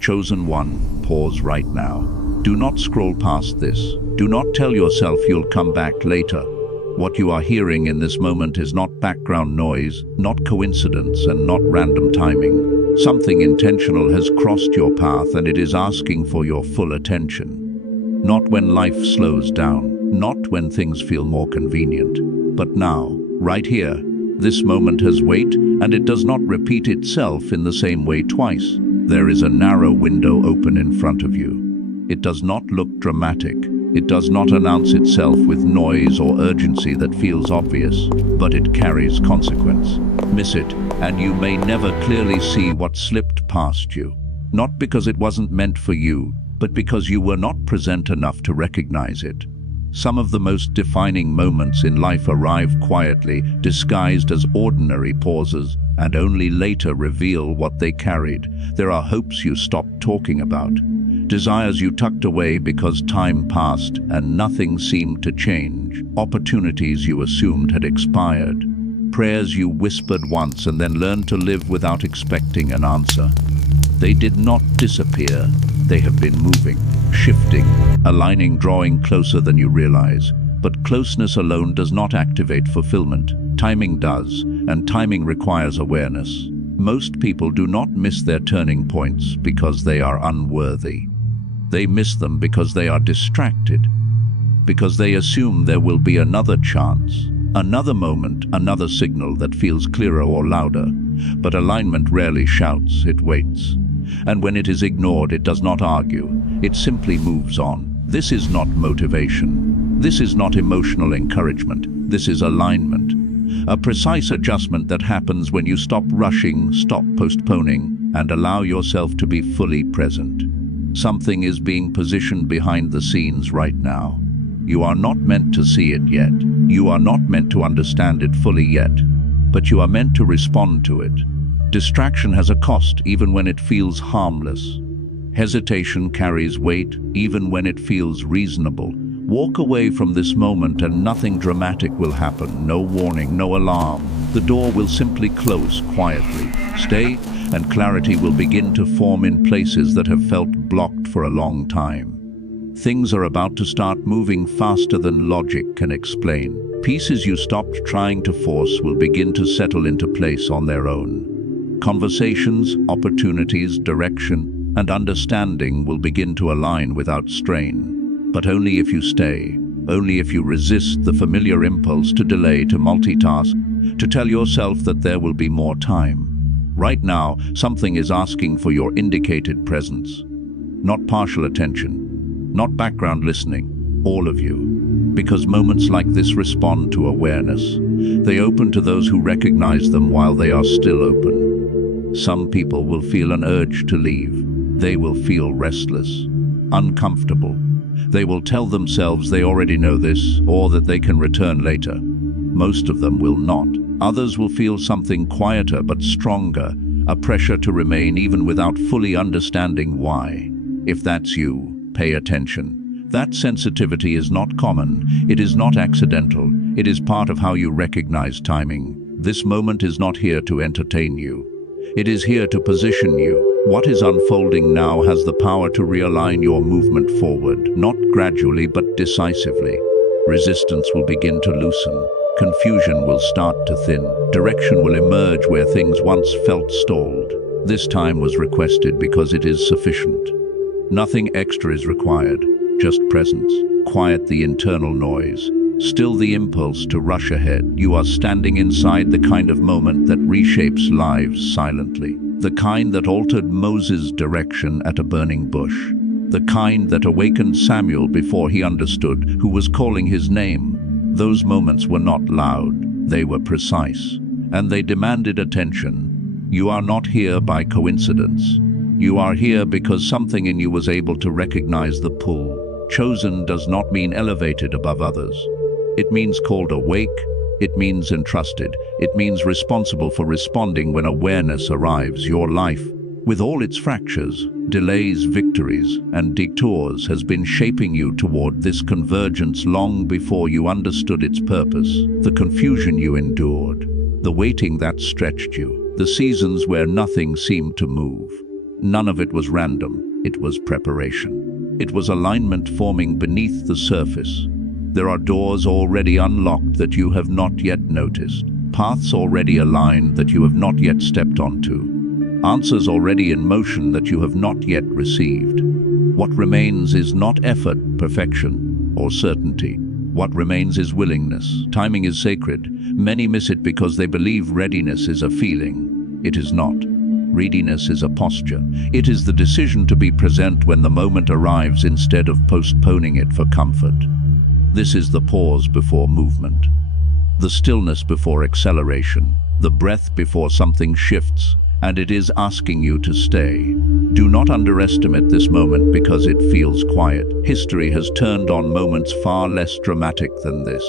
Chosen one, pause right now. Do not scroll past this. Do not tell yourself you'll come back later. What you are hearing in this moment is not background noise, not coincidence, and not random timing. Something intentional has crossed your path and it is asking for your full attention. Not when life slows down, not when things feel more convenient, but now, right here. This moment has weight, and it does not repeat itself in the same way twice. There is a narrow window open in front of you. It does not look dramatic. It does not announce itself with noise or urgency that feels obvious, but it carries consequence. Miss it, and you may never clearly see what slipped past you. Not because it wasn't meant for you, but because you were not present enough to recognize it. Some of the most defining moments in life arrive quietly, disguised as ordinary pauses, and only later reveal what they carried. There are hopes you stopped talking about, desires you tucked away because time passed and nothing seemed to change, opportunities you assumed had expired, prayers you whispered once and then learned to live without expecting an answer. They did not disappear. They have been moving, shifting, aligning, drawing closer than you realize. But closeness alone does not activate fulfillment. Timing does, and timing requires awareness. Most people do not miss their turning points because they are unworthy. They miss them because they are distracted, because they assume there will be another chance, another moment, another signal that feels clearer or louder. But alignment rarely shouts, it waits. And when it is ignored, it does not argue. It simply moves on. This is not motivation. This is not emotional encouragement. This is alignment. A precise adjustment that happens when you stop rushing, stop postponing, and allow yourself to be fully present. Something is being positioned behind the scenes right now. You are not meant to see it yet. You are not meant to understand it fully yet. But you are meant to respond to it. Distraction has a cost even when it feels harmless. Hesitation carries weight even when it feels reasonable. Walk away from this moment and nothing dramatic will happen. No warning, no alarm. The door will simply close quietly. Stay, and clarity will begin to form in places that have felt blocked for a long time. Things are about to start moving faster than logic can explain. Pieces you stopped trying to force will begin to settle into place on their own. Conversations, opportunities, direction, and understanding will begin to align without strain. But only if you stay, only if you resist the familiar impulse to delay, to multitask, to tell yourself that there will be more time. Right now, something is asking for your indicated presence. Not partial attention, not background listening, all of you. Because moments like this respond to awareness. They open to those who recognize them while they are still open. Some people will feel an urge to leave. They will feel restless, uncomfortable. They will tell themselves they already know this, or that they can return later. Most of them will not. Others will feel something quieter but stronger, a pressure to remain even without fully understanding why. If that's you, pay attention. That sensitivity is not common. It is not accidental. It is part of how you recognize timing. This moment is not here to entertain you. It is here to position you. What is unfolding now has the power to realign your movement forward, not gradually but decisively. Resistance will begin to loosen. Confusion will start to thin. Direction will emerge where things once felt stalled. This time was requested because it is sufficient. Nothing extra is required, just presence. Quiet the internal noise. Still the impulse to rush ahead. You are standing inside the kind of moment that reshapes lives silently. The kind that altered Moses' direction at a burning bush. The kind that awakened Samuel before he understood who was calling his name. Those moments were not loud. They were precise. And they demanded attention. You are not here by coincidence. You are here because something in you was able to recognize the pull. Chosen does not mean elevated above others. It means called awake, it means entrusted, it means responsible for responding when awareness arrives. Your life, with all its fractures, delays, victories, and detours, has been shaping you toward this convergence long before you understood its purpose. The confusion you endured, the waiting that stretched you, the seasons where nothing seemed to move. None of it was random. It was preparation. It was alignment forming beneath the surface. There are doors already unlocked that you have not yet noticed, paths already aligned that you have not yet stepped onto, answers already in motion that you have not yet received. What remains is not effort, perfection, or certainty. What remains is willingness. Timing is sacred. Many miss it because they believe readiness is a feeling. It is not. Readiness is a posture. It is the decision to be present when the moment arrives instead of postponing it for comfort. This is the pause before movement, the stillness before acceleration, the breath before something shifts, and it is asking you to stay. Do not underestimate this moment because it feels quiet. History has turned on moments far less dramatic than this.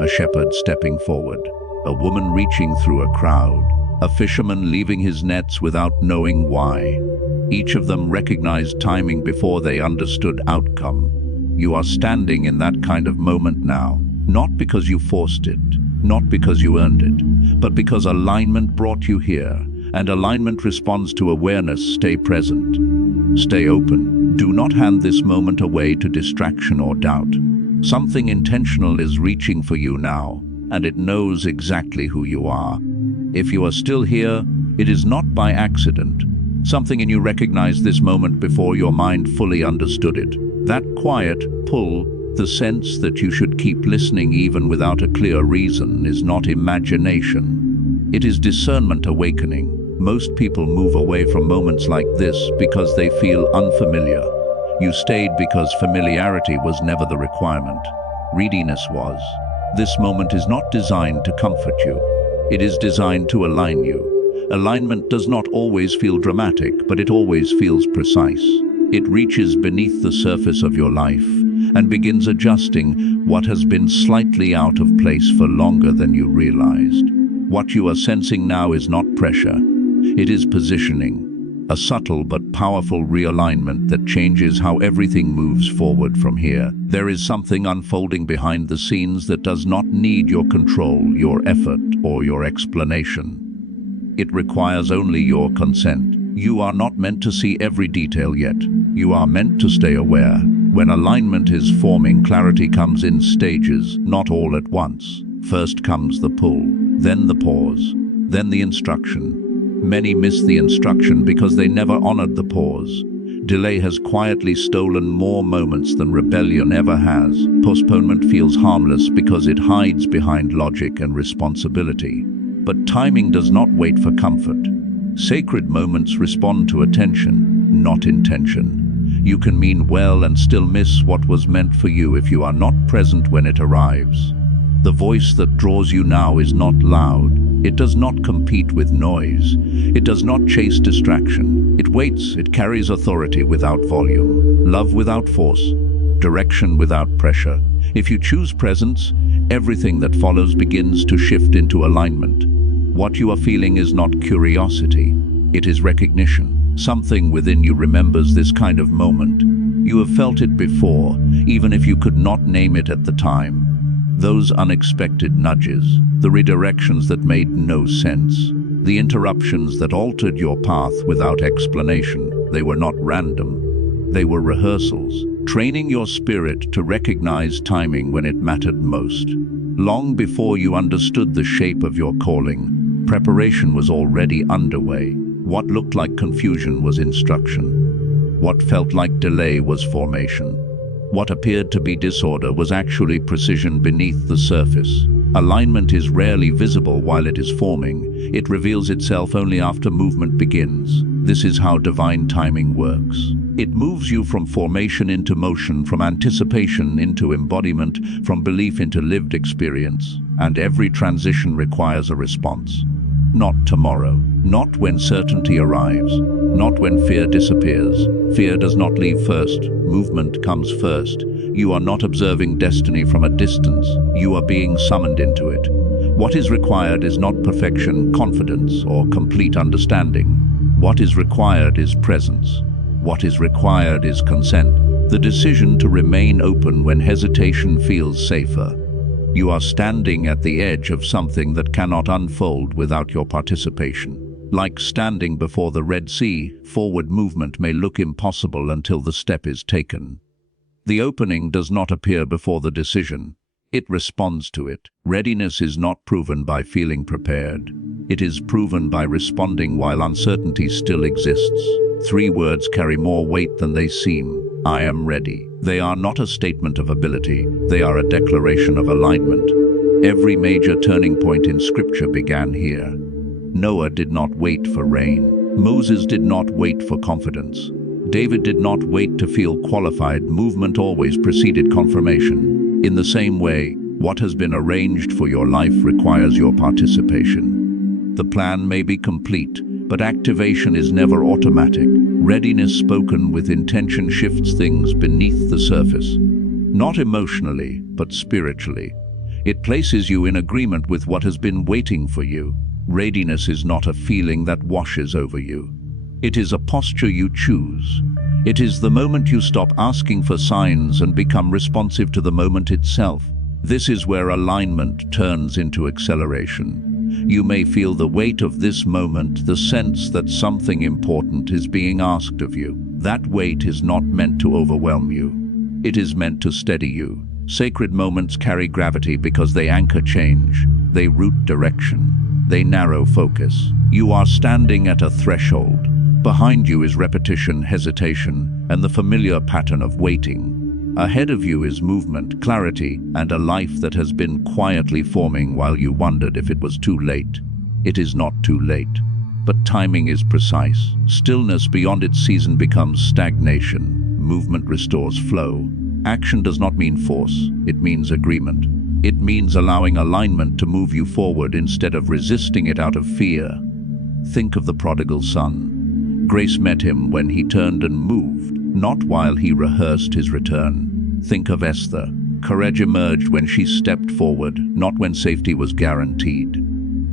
A shepherd stepping forward, a woman reaching through a crowd, a fisherman leaving his nets without knowing why. Each of them recognized timing before they understood outcome. You are standing in that kind of moment now, not because you forced it, not because you earned it, but because alignment brought you here. And alignment responds to awareness. Stay present. Stay open. Do not hand this moment away to distraction or doubt. Something intentional is reaching for you now, and it knows exactly who you are. If you are still here, it is not by accident. Something in you recognized this moment before your mind fully understood it. That quiet pull, the sense that you should keep listening even without a clear reason, is not imagination. It is discernment awakening. Most people move away from moments like this because they feel unfamiliar. You stayed because familiarity was never the requirement. Readiness was. This moment is not designed to comfort you. It is designed to align you. Alignment does not always feel dramatic, but it always feels precise. It reaches beneath the surface of your life and begins adjusting what has been slightly out of place for longer than you realized. What you are sensing now is not pressure. It is positioning, a subtle but powerful realignment that changes how everything moves forward from here. There is something unfolding behind the scenes that does not need your control, your effort, or your explanation. It requires only your consent. You are not meant to see every detail yet. You are meant to stay aware. When alignment is forming, clarity comes in stages, not all at once. First comes the pull, then the pause, then the instruction. Many miss the instruction because they never honored the pause. Delay has quietly stolen more moments than rebellion ever has. Postponement feels harmless because it hides behind logic and responsibility. But timing does not wait for comfort. Sacred moments respond to attention, not intention. You can mean well and still miss what was meant for you if you are not present when it arrives. The voice that draws you now is not loud. It does not compete with noise. It does not chase distraction. It waits. It carries authority without volume, love without force, direction without pressure. If you choose presence, everything that follows begins to shift into alignment. What you are feeling is not curiosity. It is recognition. Something within you remembers this kind of moment. You have felt it before, even if you could not name it at the time. Those unexpected nudges, the redirections that made no sense, the interruptions that altered your path without explanation, they were not random. They were rehearsals, training your spirit to recognize timing when it mattered most. Long before you understood the shape of your calling, preparation was already underway. What looked like confusion was instruction. What felt like delay was formation. What appeared to be disorder was actually precision beneath the surface. Alignment is rarely visible while it is forming. It reveals itself only after movement begins. This is how divine timing works. It moves you from formation into motion, from anticipation into embodiment, from belief into lived experience. And every transition requires a response. Not tomorrow, not when certainty arrives, not when fear disappears. Fear does not leave first. Movement comes first. You are not observing destiny from a distance. You are being summoned into it. What is required is not perfection, confidence, or complete understanding. What is required is presence. What is required is consent, the decision to remain open when hesitation feels safer. You are standing at the edge of something that cannot unfold without your participation. Like standing before the Red Sea, forward movement may look impossible until the step is taken. The opening does not appear before the decision. It responds to it. Readiness is not proven by feeling prepared. It is proven by responding while uncertainty still exists. 3 words carry more weight than they seem. I am ready. They are not a statement of ability. They are a declaration of alignment. Every major turning point in Scripture began here. Noah did not wait for rain. Moses did not wait for confidence. David did not wait to feel qualified. Movement always preceded confirmation. In the same way, what has been arranged for your life requires your participation. The plan may be complete, but activation is never automatic. Readiness spoken with intention shifts things beneath the surface. Not emotionally, but spiritually. It places you in agreement with what has been waiting for you. Readiness is not a feeling that washes over you. It is a posture you choose. It is the moment you stop asking for signs and become responsive to the moment itself. This is where alignment turns into acceleration. You may feel the weight of this moment, the sense that something important is being asked of you. That weight is not meant to overwhelm you. It is meant to steady you. Sacred moments carry gravity because they anchor change. They root direction. They narrow focus. You are standing at a threshold. Behind you is repetition, hesitation, and the familiar pattern of waiting. Ahead of you is movement, clarity, and a life that has been quietly forming while you wondered if it was too late. It is not too late, but timing is precise. Stillness beyond its season becomes stagnation. Movement restores flow. Action does not mean force, it means agreement. It means allowing alignment to move you forward instead of resisting it out of fear. Think of the prodigal son. Grace met him when he turned and moved, not while he rehearsed his return. Think of Esther. Courage emerged when she stepped forward, not when safety was guaranteed.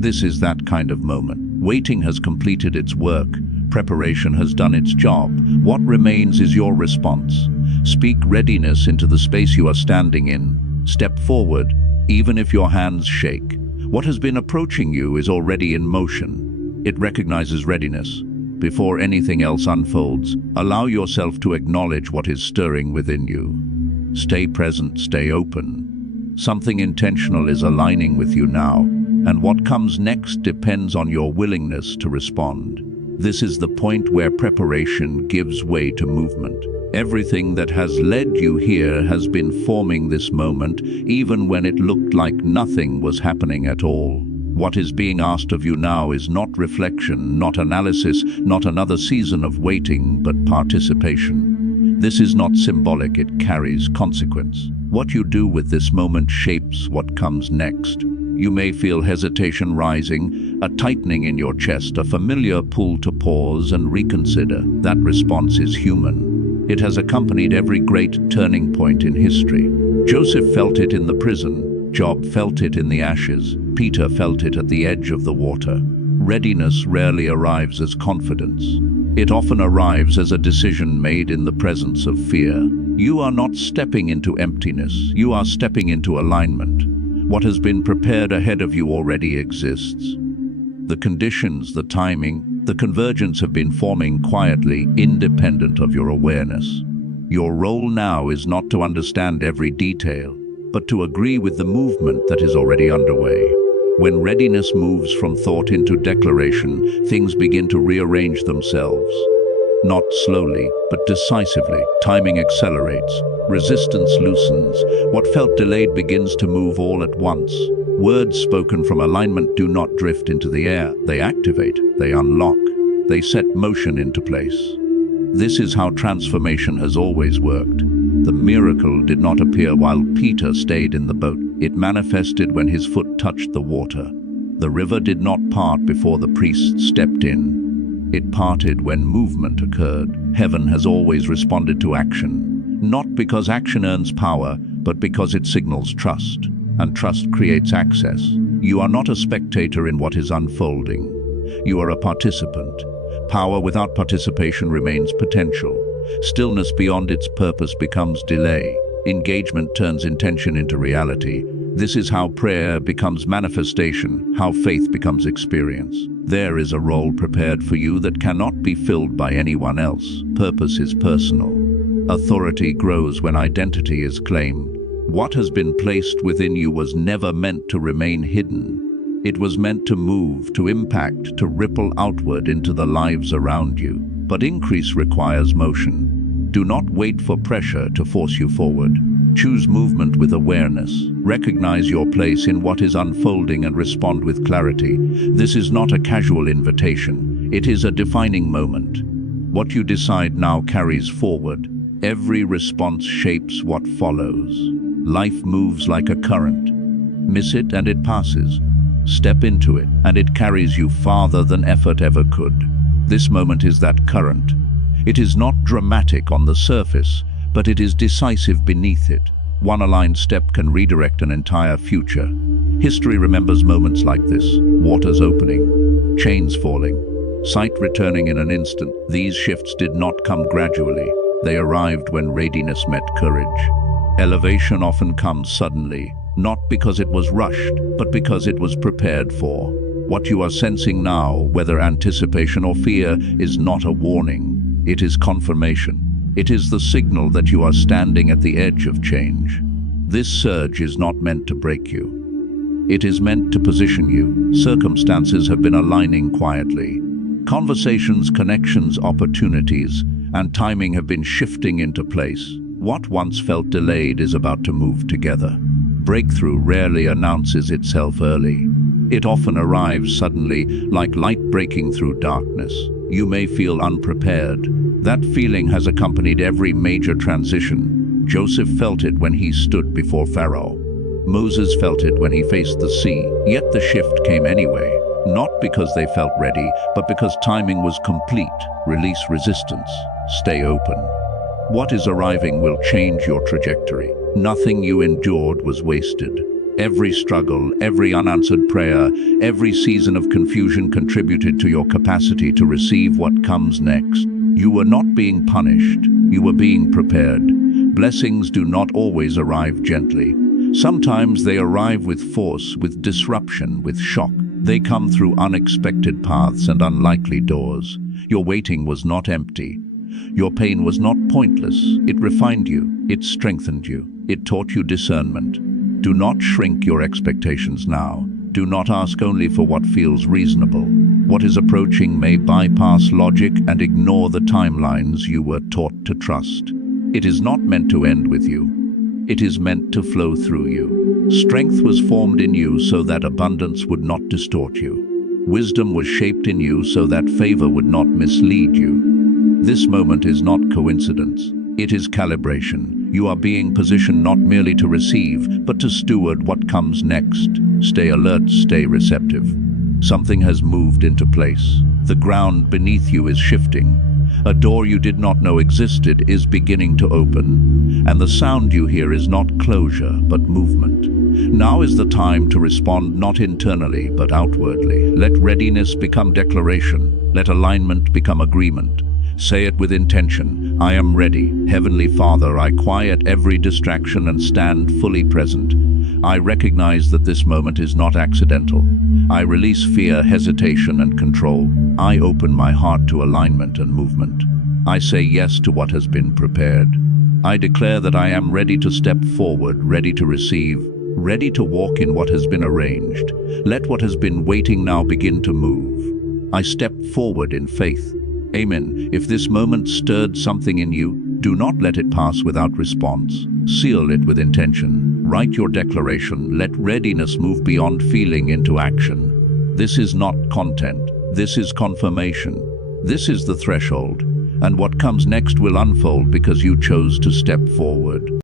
This is that kind of moment. Waiting has completed its work. Preparation has done its job. What remains is your response. Speak readiness into the space you are standing in. Step forward, even if your hands shake. What has been approaching you is already in motion. It recognizes readiness. Before anything else unfolds, allow yourself to acknowledge what is stirring within you. Stay present, stay open. Something intentional is aligning with you now, and what comes next depends on your willingness to respond. This is the point where preparation gives way to movement. Everything that has led you here has been forming this moment, even when it looked like nothing was happening at all. What is being asked of you now is not reflection, not analysis, not another season of waiting, but participation. This is not symbolic, it carries consequence. What you do with this moment shapes what comes next. You may feel hesitation rising, a tightening in your chest, a familiar pull to pause and reconsider. That response is human. It has accompanied every great turning point in history. Joseph felt it in the prison. Job felt it in the ashes. Peter felt it at the edge of the water. Readiness rarely arrives as confidence. It often arrives as a decision made in the presence of fear. You are not stepping into emptiness. You are stepping into alignment. What has been prepared ahead of you already exists. The conditions, the timing, the convergence have been forming quietly, independent of your awareness. Your role now is not to understand every detail, but to agree with the movement that is already underway. When readiness moves from thought into declaration, things begin to rearrange themselves. Not slowly, but decisively. Timing accelerates. Resistance loosens. What felt delayed begins to move all at once. Words spoken from alignment do not drift into the air. They activate, they unlock, they set motion into place. This is how transformation has always worked. The miracle did not appear while Peter stayed in the boat. It manifested when his foot touched the water. The river did not part before the priest stepped in. It parted when movement occurred. Heaven has always responded to action, not because action earns power, but because it signals trust. And trust creates access. You are not a spectator in what is unfolding. You are a participant. Power without participation remains potential. Stillness beyond its purpose becomes delay. Engagement turns intention into reality. This is how prayer becomes manifestation, how faith becomes experience. There is a role prepared for you that cannot be filled by anyone else. Purpose is personal. Authority grows when identity is claimed. What has been placed within you was never meant to remain hidden. It was meant to move, to impact, to ripple outward into the lives around you. But increase requires motion. Do not wait for pressure to force you forward. Choose movement with awareness. Recognize your place in what is unfolding and respond with clarity. This is not a casual invitation. It is a defining moment. What you decide now carries forward. Every response shapes what follows. Life moves like a current. Miss it and it passes. Step into it and it carries you farther than effort ever could. This moment is that current. It is not dramatic on the surface, but it is decisive beneath it. One aligned step can redirect an entire future. History remembers moments like this. Waters opening, chains falling, sight returning in an instant. These shifts did not come gradually. They arrived when readiness met courage. Elevation often comes suddenly, not because it was rushed, but because it was prepared for. What you are sensing now, whether anticipation or fear, is not a warning. It is confirmation. It is the signal that you are standing at the edge of change. This surge is not meant to break you. It is meant to position you. Circumstances have been aligning quietly. Conversations, connections, opportunities, and timing have been shifting into place. What once felt delayed is about to move together. Breakthrough rarely announces itself early. It often arrives suddenly, like light breaking through darkness. You may feel unprepared. That feeling has accompanied every major transition. Joseph felt it when he stood before Pharaoh. Moses felt it when he faced the sea. Yet the shift came anyway, not because they felt ready, but because timing was complete. Release resistance. Stay open. What is arriving will change your trajectory. Nothing you endured was wasted. Every struggle, every unanswered prayer, every season of confusion contributed to your capacity to receive what comes next. You were not being punished. You were being prepared. Blessings do not always arrive gently. Sometimes they arrive with force, with disruption, with shock. They come through unexpected paths and unlikely doors. Your waiting was not empty. Your pain was not pointless. It refined you. It strengthened you. It taught you discernment. Do not shrink your expectations now. Do not ask only for what feels reasonable. What is approaching may bypass logic and ignore the timelines you were taught to trust. It is not meant to end with you. It is meant to flow through you. Strength was formed in you so that abundance would not distort you. Wisdom was shaped in you so that favor would not mislead you. This moment is not coincidence. It is calibration. You are being positioned not merely to receive, but to steward what comes next. Stay alert, stay receptive. Something has moved into place. The ground beneath you is shifting. A door you did not know existed is beginning to open, and the sound you hear is not closure, but movement. Now is the time to respond not internally, but outwardly. Let readiness become declaration. Let alignment become agreement. Say it with intention. I am ready. Heavenly Father, I quiet every distraction and stand fully present. I recognize that this moment is not accidental. I release fear, hesitation, and control. I open my heart to alignment and movement. I say yes to what has been prepared. I declare that I am ready to step forward, ready to receive, ready to walk in what has been arranged. Let what has been waiting now begin to move. I step forward in faith. Amen. If this moment stirred something in you, do not let it pass without response. Seal it with intention. Write your declaration. Let readiness move beyond feeling into action. This is not content. This is confirmation. This is the threshold. And what comes next will unfold because you chose to step forward.